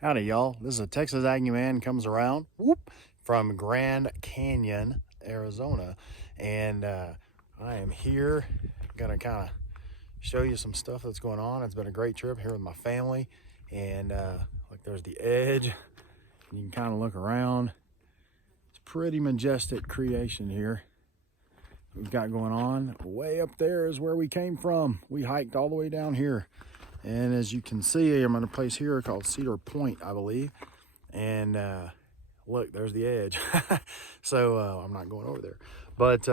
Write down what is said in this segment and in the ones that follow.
Howdy, y'all. This is a Texas Aggie man comes around from Grand Canyon, Arizona. And I am here. Gonna kind of show you some stuff that's going on. It's been a great trip here with my family. And look, there's the edge. You can kind of look around. It's pretty majestic creation here we've got going on. Way up there is where we came from. We hiked all the way down here. And as you can see, I'm in a place here called Cedar Point, I believe. And look, there's the edge. So I'm not going over there. But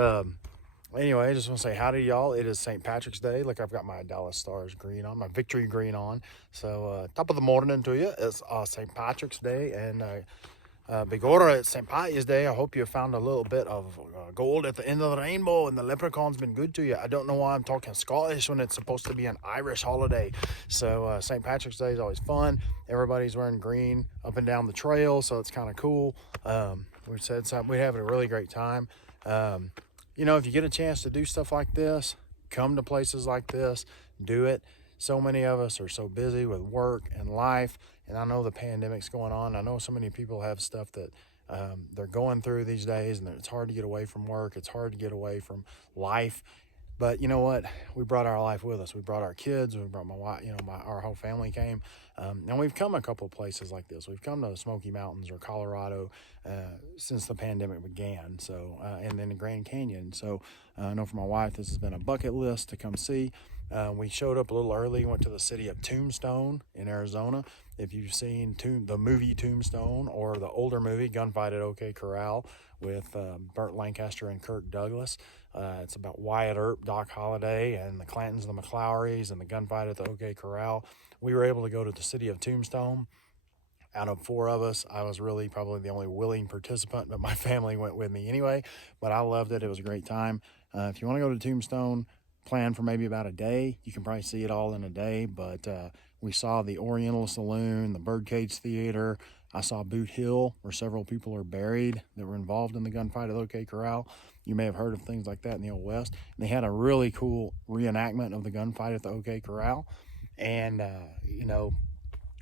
anyway, I just want to say howdy, y'all. It is St. Patrick's Day. Look, I've got my Dallas Stars green on, my victory green on. So top of the morning to you. It's St. Patrick's Day. And big order at St. Patty's Day. I hope you found a little bit of gold at the end of the rainbow, and the leprechaun's been good to you. I don't know why I'm talking Scottish when it's supposed to be an Irish holiday. So St. Patrick's Day is always fun. Everybody's wearing green up and down the trail, so it's kind of cool. We said something. We're having a really great time. You know, if you get a chance to do stuff like this, come to places like this, do it. So many of us are so busy with work and life, and I know the pandemic's going on. I know so many people have stuff that they're going through these days, and it's hard to get away from work. It's hard to get away from life. But you know what? We brought our life with us. We brought our kids. We brought my wife. Our whole family came, and we've come a couple of places like this. We've come to the Smoky Mountains or Colorado since the pandemic began. So, and then the Grand Canyon. So, I know for my wife, this has been a bucket list to come see. We showed up a little early. Went to the city of Tombstone in Arizona. If you've seen the movie Tombstone or the older movie Gunfight at OK Corral with Burt Lancaster and Kirk Douglas, it's about Wyatt, Earp, Doc Holliday, and the Clantons, the McLauries, and the gunfight at the OK Corral. We were able to go to the city of Tombstone. Out of 4 of us, I was really probably the only willing participant, but my family went with me anyway. But I loved it. It was a great time. If you want to go to Tombstone, plan for maybe about a day. You can probably see it all in a day, but we saw the Oriental Saloon, the Birdcage Theater. I saw Boot Hill, where several people are buried that were involved in the gunfight at OK Corral. You may have heard of things like that in the Old West. And they had a really cool reenactment of the gunfight at the OK Corral. And,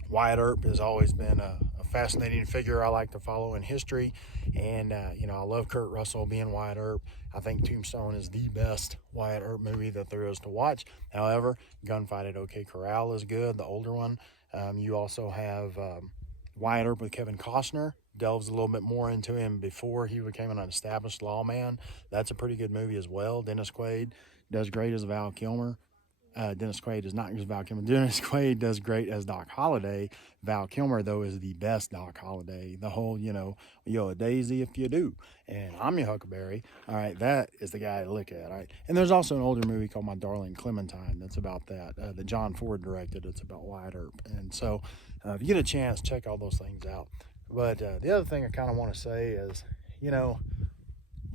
Wyatt Earp has always been a fascinating figure I like to follow in history. And, I love Kurt Russell being Wyatt Earp. I think Tombstone is the best Wyatt Earp movie that there is to watch. However, Gunfight at OK Corral is good, the older one. You also have Wyatt Earp with Kevin Costner. Delves a little bit more into him before he became an established lawman. That's a pretty good movie as well. Dennis Quaid does great as Val Kilmer. Dennis Quaid is not just Val Kilmer. Dennis Quaid does great as Doc Holliday. Val Kilmer, though, is the best Doc Holliday. The whole, you're a daisy if you do. And I'm your huckleberry. All right, that is the guy to look at. All right. And there's also an older movie called My Darling Clementine that's about that, that John Ford directed. It's about Wyatt Earp. And so if you get a chance, check all those things out. But the other thing I kind of want to say is, you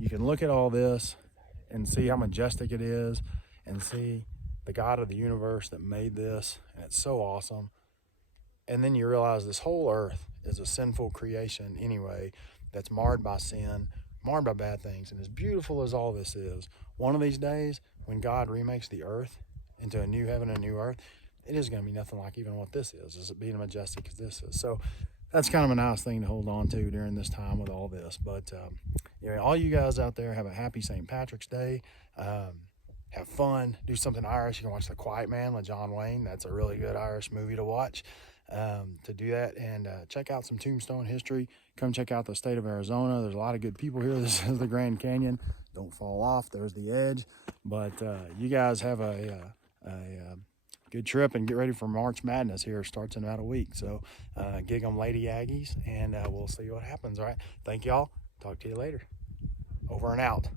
can look at all this and see how majestic it is and see the God of the universe that made this, and it's so awesome. And then you realize this whole earth is a sinful creation anyway, that's marred by sin, marred by bad things. And as beautiful as all this is, one of these days when God remakes the earth into a new heaven and a new earth, it is going to be nothing like even what this is it being majestic as this is. So that's kind of a nice thing to hold on to during this time with all this. But all you guys out there, have a happy St. Patrick's Day. Have fun, do something Irish. You can watch The Quiet Man with John Wayne. That's a really good Irish movie to watch. To do that, and check out some Tombstone history. Come check out the state of Arizona. There's a lot of good people here. This is the Grand Canyon. Don't fall off. There's the edge. But you guys have a good trip and get ready for March Madness here. Starts in about a week. So gig 'em Lady Aggies, and we'll see what happens. All right. Thank y'all. Talk to you later. Over and out.